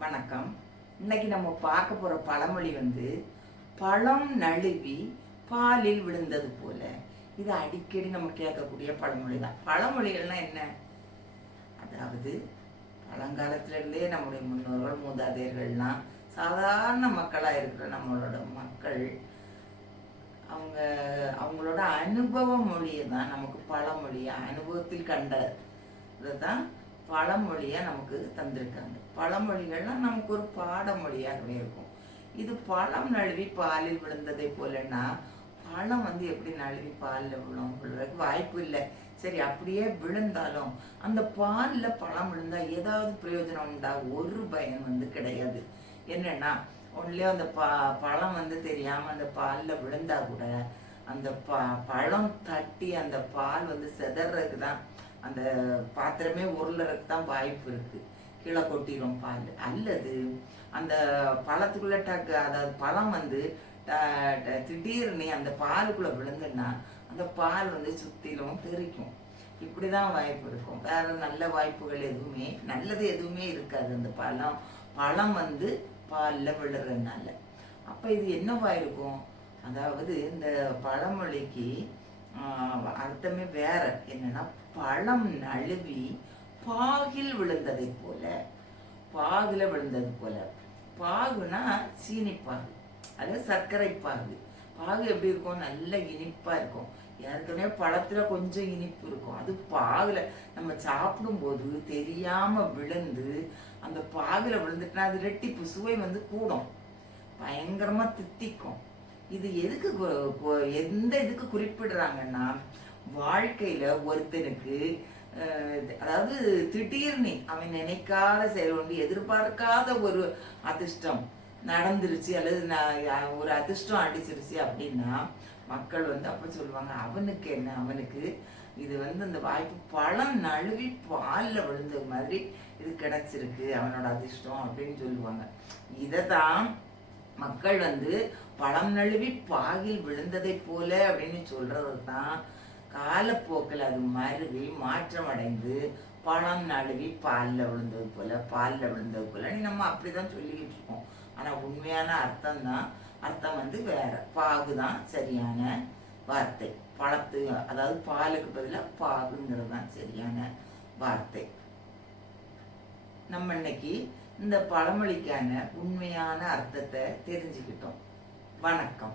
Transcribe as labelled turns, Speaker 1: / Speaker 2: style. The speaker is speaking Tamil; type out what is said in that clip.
Speaker 1: வணக்கம். இன்னைக்கு நம்ம பார்க்க போகிற பழமொழி வந்து பழம் நழுவி பாலில் விழுந்தது போல. இது அடிக்கடி நம்ம கேட்கக்கூடிய பழமொழி தான் பழமொழிகள்னா என்ன? அதாவது பழங்காலத்துலேருந்தே நம்முடைய முன்னோர்கள் மூதாதையர்கள்லாம் சாதாரண மக்களாக இருக்கிற நம்மளோட மக்கள் அவங்க அவங்களோட அனுபவ மொழியை தான் நமக்கு பழமொழியா அனுபவத்தில் கண்டதை தான் பழமொழியா நமக்கு தந்திருக்காங்க. பழமொழிகள்லாம் நமக்கு ஒரு பாடமொழியாகவே இருக்கும். இது பழம் நழுவி பாலில் விழுந்ததை போலன்னா பழம் வந்து எப்படி நழுவி பாலில் விழும்? விழுறதுக்கு வாய்ப்பு இல்லை. சரி அப்படியே விழுந்தாலும் அந்த பாலில் பழம் விழுந்தா ஏதாவது பிரயோஜனம் உண்டா? ஒரு பயன் வந்து கிடையாது. என்னன்னா ஒன்றிலே அந்த ப பழம் வந்து தெரியாம அந்த பாலில் விழுந்தா கூட அந்த ப பழம் தட்டி அந்த பால் வந்து செதறதுக்கு தான் அந்த பாத்திரமே உருளறதுக்கு தான் வாய்ப்பு இருக்குது கீழே கொட்டிடும் பால். அல்லது அந்த பழத்துக்குள்ளே டக்கு அதாவது பழம் வந்து ட- ட- திடீர்னு அந்த பாலுக்குள்ளே விழுந்துன்னா அந்த பால் வந்து சுத்திலும் இப்படி தான் வாய்ப்பு இருக்கும். வேறு நல்ல வாய்ப்புகள் எதுவுமே நல்லது எதுவுமே இருக்காது அந்த பழம். பழம் வந்து பாலில் விழுறதுனால. அப்போ இது என்னவா இருக்கும்? அதாவது இந்த பழமொழிக்கு அர்த்தமே வேற. என்னன்னா பழம் நழுவி பாகில் விழுந்ததை போல பாகுல விழுந்தது போல. பாகுனா சீனிப்பாகு. அது சர்க்கரை பாகு பாகு எப்படி இருக்கும்? நல்ல இனிப்பா இருக்கும். ஏற்கனவே பழத்துல கொஞ்சம் இனிப்பு இருக்கும். அது பாகுல நம்ம சாப்பிடும்போது தெரியாம விழுந்து அந்த பாகுல விழுந்துட்டுனா அது ரெட்டிப்பு சுவை வந்து கூடும். பயங்கரமா தித்திக்கும். இது எதுக்கு எந்த இதுக்கு குறிப்பிடுறாங்கன்னா வாழ்க்கையில ஒருத்தனுக்கு அதாவது திடீர்னு அவன் நினைக்காத செயல் ஒன்று எதிர்பார்க்காத ஒரு அதிர்ஷ்டம் நடந்துருச்சு அல்லது நான் ஒரு அதிர்ஷ்டம் அடிச்சிருச்சு அப்படின்னா மக்கள் வந்து அப்போ சொல்லுவாங்க அவனுக்கு என்ன? அவனுக்கு இது வந்து அந்த வாய்ப்பு பழம் நழுவி பாலில் விழுந்த மாதிரி இது கிடைச்சிருக்கு அவனோட அதிர்ஷ்டம் அப்படின்னு சொல்லுவாங்க. இதை தான் மக்கள் வந்து பழம் நழுவி பாகில் விழுந்ததை போல அப்படின்னு சொல்றது தான் காலப்போக்கில் அது மருவி மாற்றம் அடைந்து பழம் நழுவி பாலில் விழுந்தது போல பாலில் விழுந்தது போல. நம்ம அப்படி தான் சொல்லிக்கிட்டு இருக்கோம். ஆனால் உண்மையான அர்த்தம் தான் அர்த்தம் வந்து வேற. பாகு தான் சரியான வார்த்தை. பழத்து அதாவது பாலுக்கு பதிலாக பாகுங்கிறது தான் சரியான வார்த்தை. நம்ம இன்னைக்கு இந்த பழமொழிக்கான உண்மையான அர்த்தத்தை தெரிஞ்சுக்கிட்டோம். வணக்கம்.